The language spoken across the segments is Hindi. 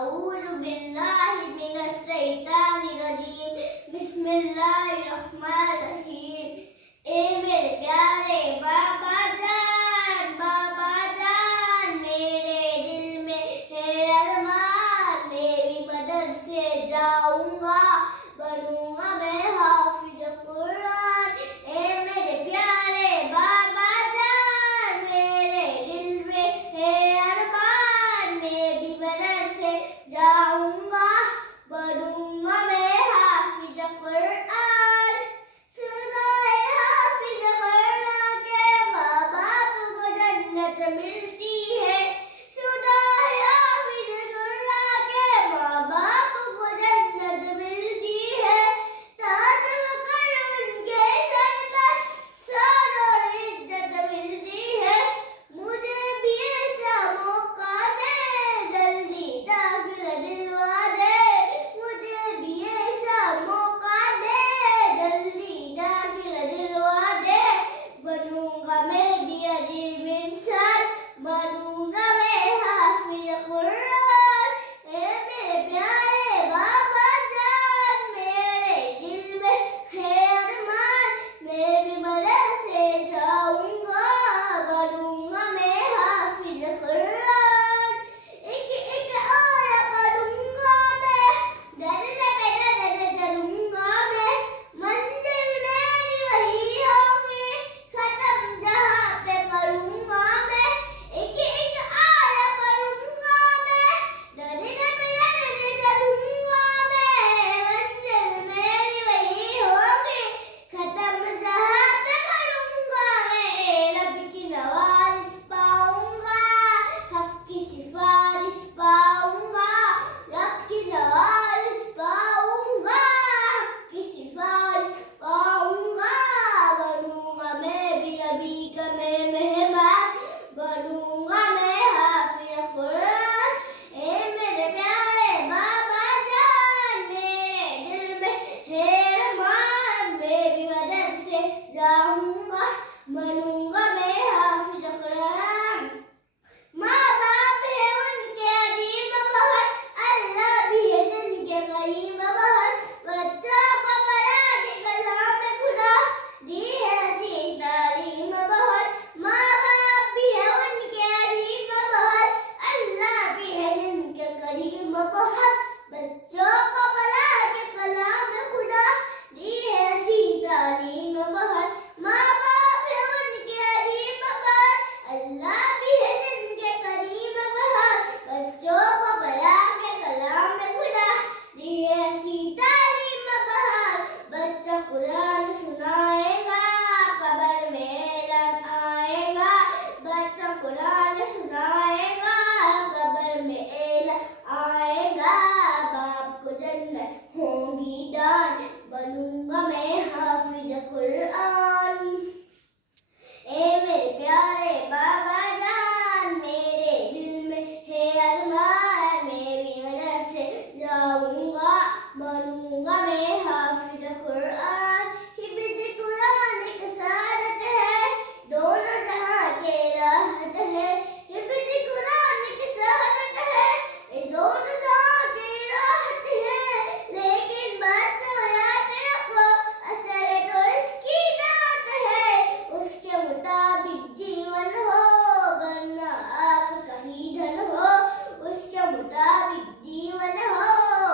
अऊज़ु बिल्लाहि मिनश शैतानिर रजीम। बिस्मिल्लाहिर्रहमानिर्रहीम। ए मेरे प्यारे बाबा जान, मेरे दिल में है अरमान, मेरी मदद से जाऊंगा, बनूंगा मैं हाफिज कुरान। ए मेरे प्यारे बाबा जान, मेरे दिल में है अरमान, मेरी मदद से जाऊंगा, बनूंगा मैं हाफिज कुरान। सुनो है हाफिज कुरान के माँ बाप को जन्नत मिलती है। सुनो है हाफिज कुरान के माँ बाप को जन्नत मिलती है। ताज मकर उनके सर पर शान और इज्जत मिलती है। मुझे भी ऐसा मौका दे, जल्दी दाखिला दिलवा दे। मुझे भी ऐसा मौका दे, जल्दी दाखिला दिलवा दे। बनूंगा मैं भी अजीब इंसान, बनूंगा मैं हाफिज कुरान। ए मेरे प्यारे बाबा जान, मेरे दिल में है अरमान, मेरी मदद से जाऊंगा, बनूंगा मैं हाफिज कुरान। एक एक आया पढ़ूंगा मैं, दर्द पे दर्द चलूंगा मैं, मंजिल मेरी वही होगी, खत्म जहां पे करूंगा मैं। एक एक आया पढ़ूंगा मैं, दर्द पे दर्द चलूंगा मैं, मंजिल मेरी वही होगी, खत्म जहां पे करूंगा मैं। रब की नवाज़ पाऊंगा, हक की सिफारिश पाऊंगा, रब की नवाज़ पाऊंगा, हक की सिफारिश पाऊंगा। बनूंगा मैं भी नबी का मैं मेहमान, बनूंगा मैं हाफिज कुरान। ए मेरे प्यारे बाबा जान, मेरे दिल में है अरमान, मेरी मदद से जाऊंगा, बनूंगा मैं हाफिज कुरान। माँ बाप है उनके अजीब बहुत, अल्लाह भी है जिनके करीब बहुत। बच्चों को पढ़ा के कलाम खुदा, दी है ऐसी तालीम बहुत। माँ बाप भी है उनके अजीब बहुत, अल्लाह भी है जिनके करीब बहुत। बच्चों को पढ़ा के कलाम खुदा, दी है ऐसी तालीम बहुत। माँ बाप है उनके अजीब बहुत, अल्लाह भी है जिनके करीब बहुत। बच्चों को पढ़ा के कलाम खुदा, दी है ऐसी तालीम बहुत। बच्चा कुरान सुनाएगा, कब्र में ऐलान आएगा। बच्चा कुरान सुनाएगा, कब्र में ऐलान आएगा। बाप को जन्नत होगी दान, बनूंगा मैं हाफिज कुरान। ए मेरे प्यारे बाबा जान, मेरे दिल में है अरमान, मेरी मदद से जाऊंगा, बनूंगा मैं हाफिज कुरान। हिफ्ज़ कुरान एक सादत है, दोनों जहां के राहत है। हिफ्ज़ कुरान एक सादत है, ये दोनों जहां के राहत है। लेकिन बच्चों याद रखो, असर तो इसकी डांट है। उसके मुताबिक जीवन हो, वरना आग का ईंधन हो। उसके मुताबिक जीवन हो,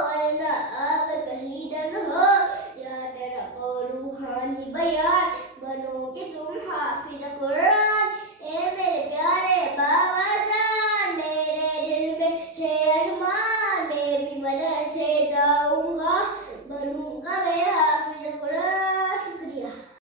वरना आग का ईंधन हो। याद रखो रूहानी बयान, बनोगे तुम हाफिज कुरान। ए मेरे प्यारे बाबा जान, मेरे दिल में है अरमान, मेरी मदद से जाऊंगा, बनूंगा